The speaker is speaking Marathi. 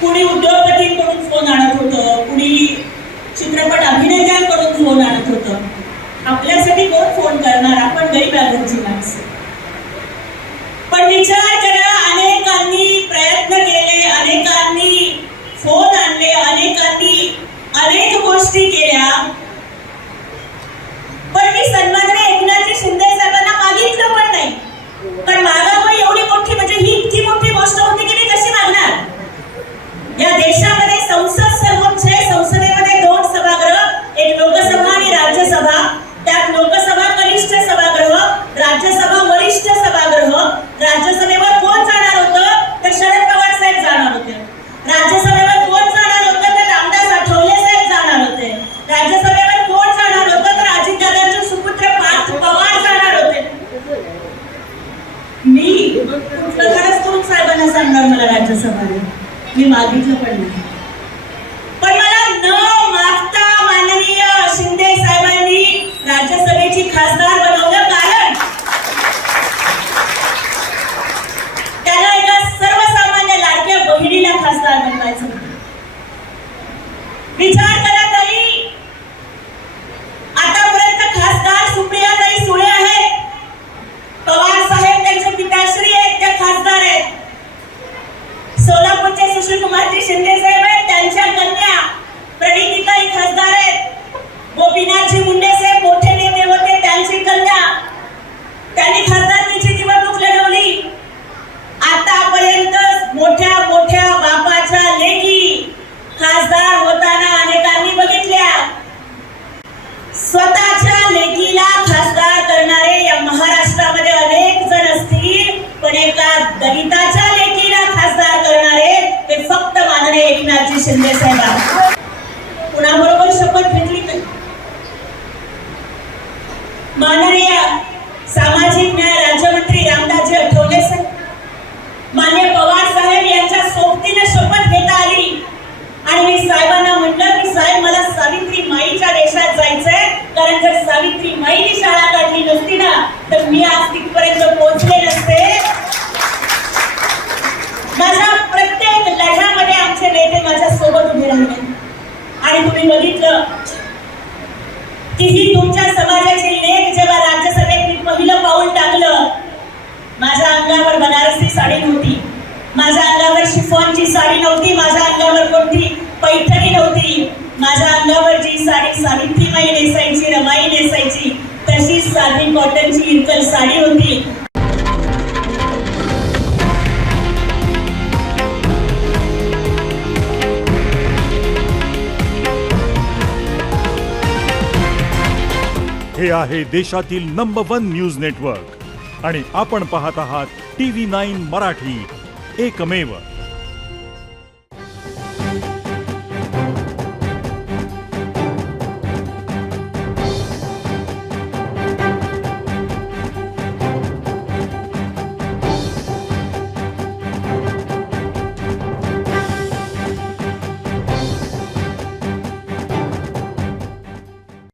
कुणी उद्योगपतींकडून फोन आणत होतं, कुणी चित्रपट अभिनेत्यांकडून फोन आणत होतं. आपल्यासाठी कोण फोन करणार? आपण गरीब घरची माणसं. पण विचार करा, अनेकांनी प्रयत्न केले, अनेकांनी फोन आणले, अनेकांनी अनेक गोष्टी केल्या, पण मी सन्माननीय एकनाथजी शिंदे साहेबांना मागितलं पण नाही. पण मागावं एवढी मोठी, म्हणजे ही इतकी मोठी गोष्ट होती की मी कशी मागणार? या देशामध्ये संसद सर्वोच्च आहे. संसदेमध्ये 2 सभागृह, एक लोकसभा आणि राज्यसभा. त्यात लोकसभा कनिष्ठ सभागृह, राज्यसभा वरिष्ठ सभागृह. राज्यसभेवर कोण जाणार होतं? तर शरद पवार साहेब जाणार होते. राज्यसभेवर कोण जाणार होतं? तर रामदास आठवले साहेब जाणार होते. राज्यसभेवर कोण जाणार होतं? तर अजितदादांचे सुपुत्र पार्थ पवार जाणार होते. मी कुठलं खरंच करून साहेबांना सांगणार मला राज्यसभेला? मी मागितलं पण नाही. पण मला न मागता माननीय शिंदे साहेबांनी राज्यसभेची खासदार बनवलं, कारण त्याला एका सर्वसामान्य लाडक्या बहिणीला खासदार बनवायचं होतं. विचार करा ताई, आतापर्यंत खासदार सुप्रियाताई सुळे आहेत, पवार साहेब त्यांचे पिताश्री आहेत, त्या खासदार आहेत. सोलापूरचे सुशीलकुमारजी शिंदे साहेब आहेत, त्यांच्या कन्या प्रणितीताई खासदार आहेत. गोपीनाथजी मुंडे साहेब मोठे नेते होते, त्यांची कन्या, त्यांनी खासदारकीची निवडणूक लढवली. आतापर्यंत मोठ्या मोठ्या बापाच्या लेकी खासदार होताना अनेकांनी बघितल्या. स्वतःच्या लेकीला खासदार करणारे या महाराष्ट्रामध्ये अनेक जण असतील, पण एका दलिताच्या लेकीला खासदार करणारे हे फक्त माननीय एकनाथजी शिंदे साहेब. कुणाबरोबर शपथ घेतली नाही? माननीय सामाजिक न्याय राज्यमंत्री रामदासजी आठवले साहेब, माननीय पवार साहेब यांच्या सोबतीने शपथ घेता आली. आणि मी साहेबांना म्हटलं की साहेब, मला सावित्री माईच्या देशात जायचंय, कारण जर सावित्री माईने शाळा काढली नसती ना तर मी आज तिथपर्यंत पोहोचले नसते. माझ्या प्रत्येक लढ्यामध्ये आमचे नेते माझ्या सोबत उभे राहिले. आणि तुम्ही बघितलं की ही तुमच्या समाजाची लेख जेव्हा राज्यसभेत मी पहिलं पाऊल टाकलं, माझ्या अंगावर बनारसी साडी नव्हती, माझ्या अंगावर शिफॉनची साडी नव्हती, माझ्या अंगावर कोणती पैठणी नव्हती. माझ्या अंगावर जी साडी सावित्रीबाई नेसायची, रमाई नेसायची, तशी साधी कॉटनची इरकल साडी होती. हे आहे देशातील नंबर 1 न्यूज नेटवर्क आणि आपण पाहत आहात TV9 मराठी, एकमेव.